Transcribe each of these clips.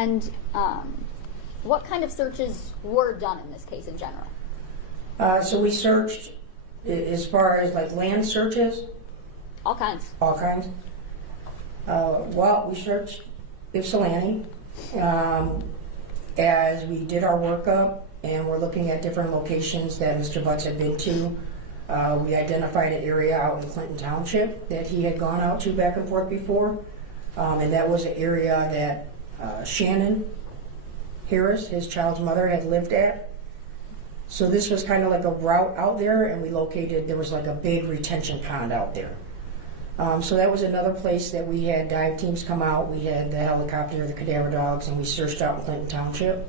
And what kind of searches were done in this case in general? So we searched as far as like land searches. All kinds. All kinds. Well, we searched Ypsilanti as we did our workup, and we're looking at different locations that Mr. Butts had been to. We identified an area out in Clinton Township that he had gone out to back and forth before, and that was an area that Shannon Harris, his child's mother, had lived at. So this was kind of like a route out there, and we located, there was like a big retention pond out there. So that was another place that we had dive teams come out. We had the helicopter, the cadaver dogs, and we searched out in Clinton Township.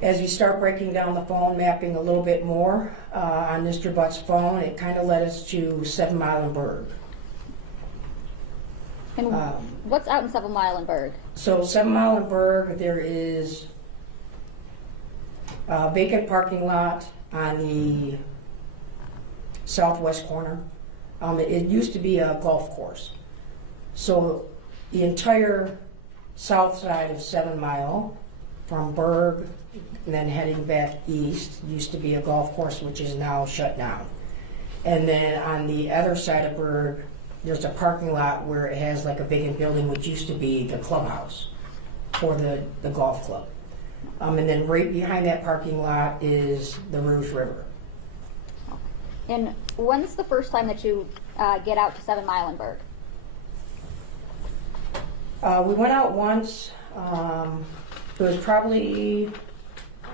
As we start breaking down the phone mapping a little bit more on Mr. Butts' phone, it kind of led us to 7 Mile and Berg. And what's out in 7 Mile and Berg? So 7 Mile and Berg, there is a vacant parking lot on the southwest corner. It used to be a golf course. So the entire south side of 7 Mile, from Berg and then heading back east, used to be a golf course, which is now shut down. And then on the other side of Berg, there's a parking lot where it has like a vacant building, which used to be the clubhouse for the golf club. And then right behind that parking lot is the Rouge River. And when's the first time that you get out to 7 Mile and Berg? We went out once. It was probably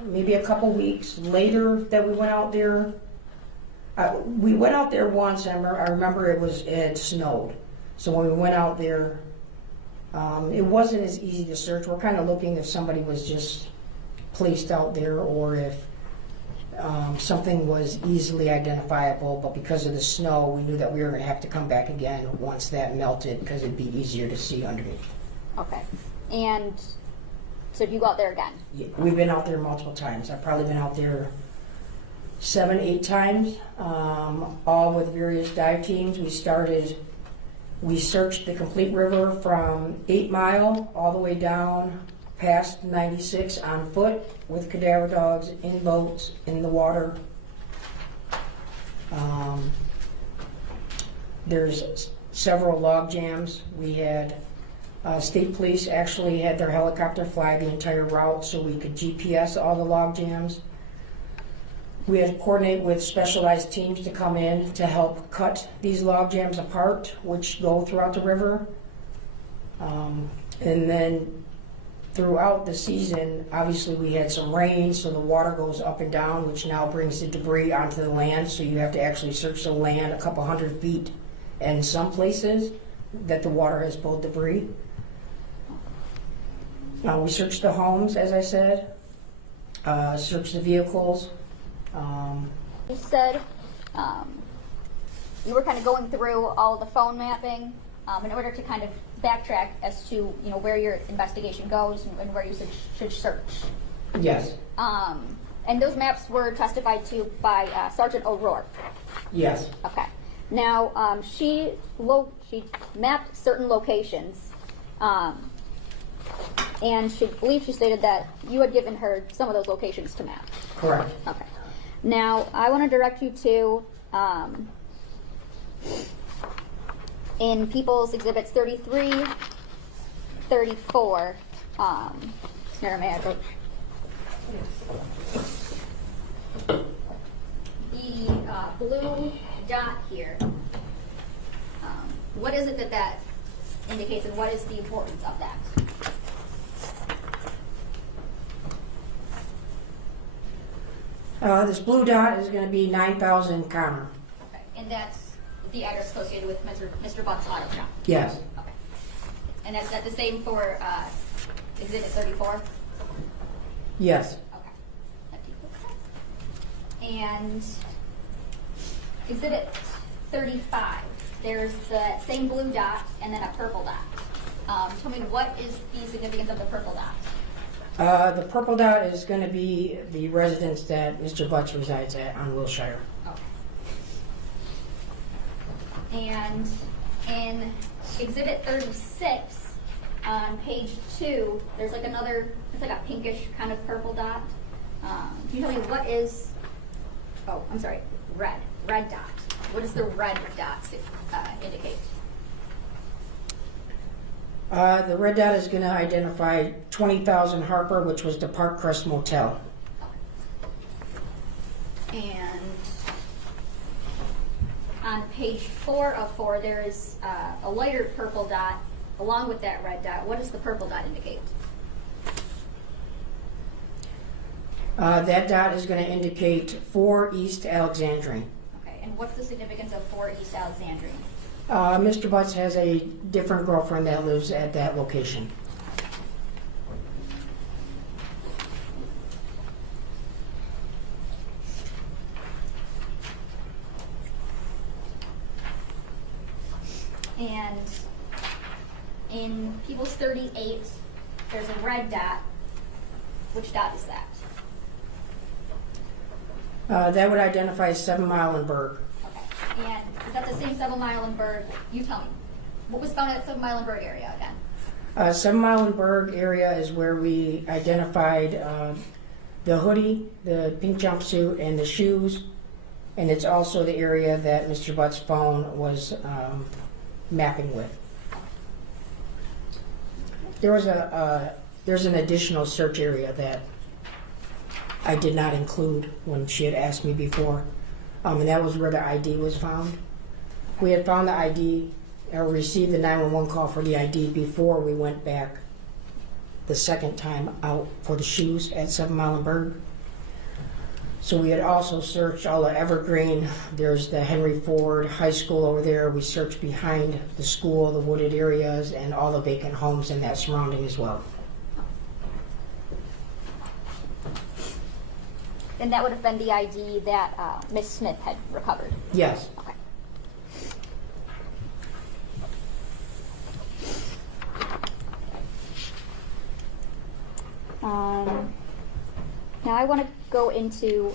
maybe a couple weeks later that we went out there. We went out there once, and I remember it had snowed. So when we went out there, it wasn't as easy to search. We're kind of looking if somebody was just placed out there or if something was easily identifiable, but because of the snow, we knew that we were going to have to come back again once that melted because it'd be easier to see underneath. Okay. And so you go out there again? Yeah, we've been out there multiple times. I've probably been out there 7, 8 times, all with various dive teams. We searched the complete river from 8 Mile all the way down past 96 on foot with cadaver dogs, in boats, in the water. There's several log jams. We had state police actually had their helicopter fly the entire route so we could GPS all the log jams. We had to coordinate with specialized teams to come in to help cut these log jams apart, which go throughout the river. And then throughout the season, obviously we had some rain, so the water goes up and down, which now brings the debris onto the land, so you have to actually search the land a couple hundred feet in some places that the water has pulled debris. We searched the homes, as I said, searched the vehicles. You said you were kind of going through all the phone mapping in order to kind of backtrack as to where your investigation goes and where you should search. Yes. And those maps were testified to by Sergeant O'Rourke. Yes. Okay. Now she mapped certain locations, and she stated that you had given her some of those locations to map. Correct. Okay. Now, I want to direct you to, in People's Exhibits 33, 34, here, may I go? The blue dot here, what is it that indicates, and what is the importance of that? This blue dot is going to be 9,000 Connor. Okay, and that's the address associated with Mr. Butts' auto shop? Yes. Okay. And is that the same for Exhibit 34? Yes. Okay. And Exhibit 35, there's the same blue dot and then a purple dot. Tell me, what is the significance of the purple dot? The purple dot is going to be the residence that Mr. Butts resides at on Wilshire. Okay. And in Exhibit 36, On page 2, there's like another, it's like a pinkish kind of purple dot. Can you tell me what is, oh, I'm sorry, red dot. What does the red dot indicate? The red dot is going to identify 20,000 Harper, which was the Park Crest Motel. And on page 4 of 4, there is a lighter purple dot along with that red dot. What does the purple dot indicate? That dot is going to indicate 4 East Alexandrine. Okay, and what's the significance of 4 East Alexandrine? Mr. Butts has a different girlfriend that lives at that location. And in People's 38, there's a red dot. Which dot is that? That would identify 7 Mile and Berg. Okay. And is that the same 7 Mile and Berg? You tell me. What was found at 7 Mile and Berg area again? 7 Mile and Berg area is where we identified the hoodie, the pink jumpsuit, and the shoes. And it's also the area that Mr. Butts' phone was mapping with. There's an additional search area that I did not include when she had asked me before, and that was where the ID was found. We had found the ID or received the 911 call for the ID before we went back the second time out for the shoes at 7 Mile and Berg. So we had also searched all the Evergreen. There's the Henry Ford High School over there. We searched behind the school, the wooded areas, and all the vacant homes in that surrounding as well. And that would have been the ID that Miss Smith had recovered? Yes. Okay. Now I want to go into